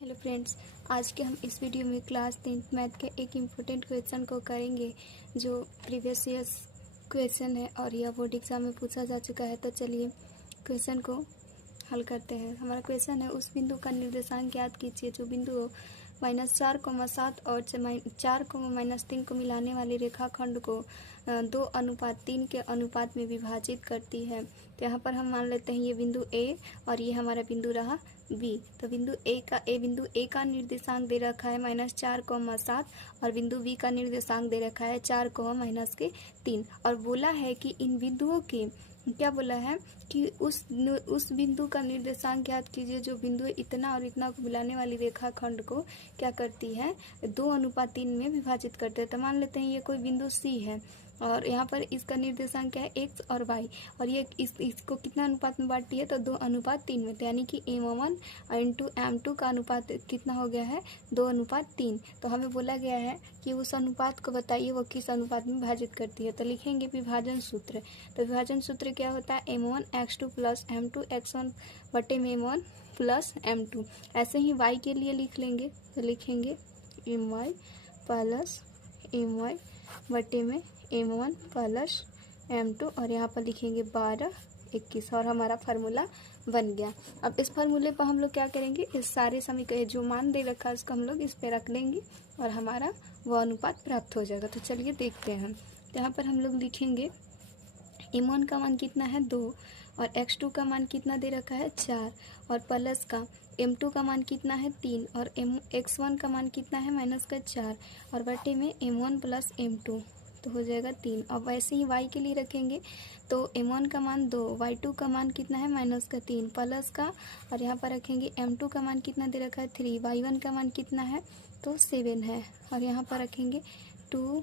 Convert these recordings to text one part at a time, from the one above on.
Hello friends, आज के हम इस वीडियो में क्लास 10th मैथ के एक इम्पोर्टेंट क्वेश्चन को करेंगे जो प्रीवियस ईयर्स क्वेश्चन है और यह बोर्ड एग्जाम में पूछा जा चुका है। तो चलिए क्वेश्चन को हल करते हैं। हमारा क्वेश्चन है, उस बिंदु का निर्देशांक ज्ञात कीजिए जो बिंदु -4,7 और 4,-3 को मिलाने वाली रेखाखंड को 2:3 के अनुपात में विभाजित करती है। तो यहाँ पर हम मान लेते हैं ये बिंदु ए और ये हमारा बिंदु रहा बी। तो बिंदु ए का निर्देशांक दे रखा है -4,7 और बिंदु बी का निर्देशांक दे रखा है 4,-3 और बोला है कि इन बिंदुओं के क्या बोला है कि उस बिंदु का निर्देशांक ज्ञात कीजिए जो बिंदु इतना और इतना को मिलाने वाली रेखाखंड को क्या करती है 2:3 में विभाजित करते हैं। तो मान लेते हैं ये कोई बिंदु सी है और यहाँ पर इसका निर्देशांक क्या है x और y और ये इसको कितना अनुपात में बांटती है तो 2:3 में। तो यानी कि m1 इंटू m2 का अनुपात कितना हो गया है 2:3। तो हमें बोला गया है कि उस अनुपात को बताइए वो किस अनुपात में विभाजित करती है। तो लिखेंगे विभाजन सूत्र। तो विभाजन सूत्र क्या होता है m1x2 प्लस m2 x1 बटे में m1 प्लस m2। ऐसे ही y के लिए लिख लेंगे तो लिखेंगे my प्लस my बटे में m1 प्लस m2 और यहाँ पर लिखेंगे 12, 21 और हमारा फार्मूला बन गया। अब इस फार्मूले पर हम लोग क्या करेंगे, इस सारे समीकरण जो मान दे रखा है उसको हम लोग इस पे रख लेंगे और हमारा वो अनुपात प्राप्त हो जाएगा। तो चलिए देखते हैं। तो यहाँ पर हम लोग लिखेंगे m1 का मान कितना है 2 और x2 का मान कितना दे रखा है 4 और प्लस का m2 का मान कितना है 3 और x1 का मान कितना है -4 और बटे में m1 प्लस m2 तो हो जाएगा 3। अब वैसे ही y के लिए रखेंगे तो m1 का मान 2, y2 का मान कितना है -3 प्लस का और यहाँ पर रखेंगे m2 का मान कितना दे रखा है 3, y1 का मान कितना है तो 7 है और यहाँ पर रखेंगे 2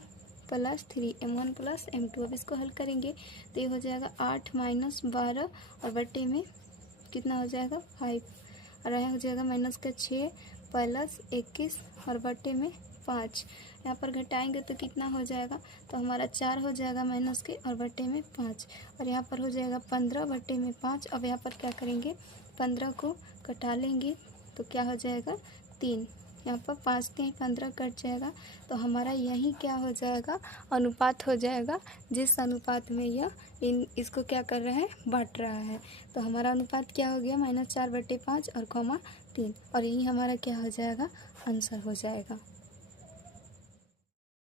प्लस 3 m1 प्लस m2। अब इसको हल करेंगे तो ये हो जाएगा 8 - 12 और बटे में कितना हो जाएगा 5 और यहाँ हो जाएगा -6 प्लस 21 और बटे में 5। यहाँ पर घटाएंगे तो कितना हो जाएगा तो हमारा 4 हो जाएगा माइनस के और बटे में 5 और यहाँ पर हो जाएगा 15 बटे में 5। अब यहाँ पर क्या करेंगे 15 को कटा लेंगे तो क्या हो जाएगा 3। यहाँ पर 5 से 15 कट जाएगा तो हमारा यही क्या हो जाएगा अनुपात हो जाएगा जिस अनुपात में यह इसको क्या कर रहा है बांट रहा है। तो हमारा अनुपात क्या हो गया -4/5 और 3 और यही हमारा क्या हो जाएगा आंसर हो जाएगा।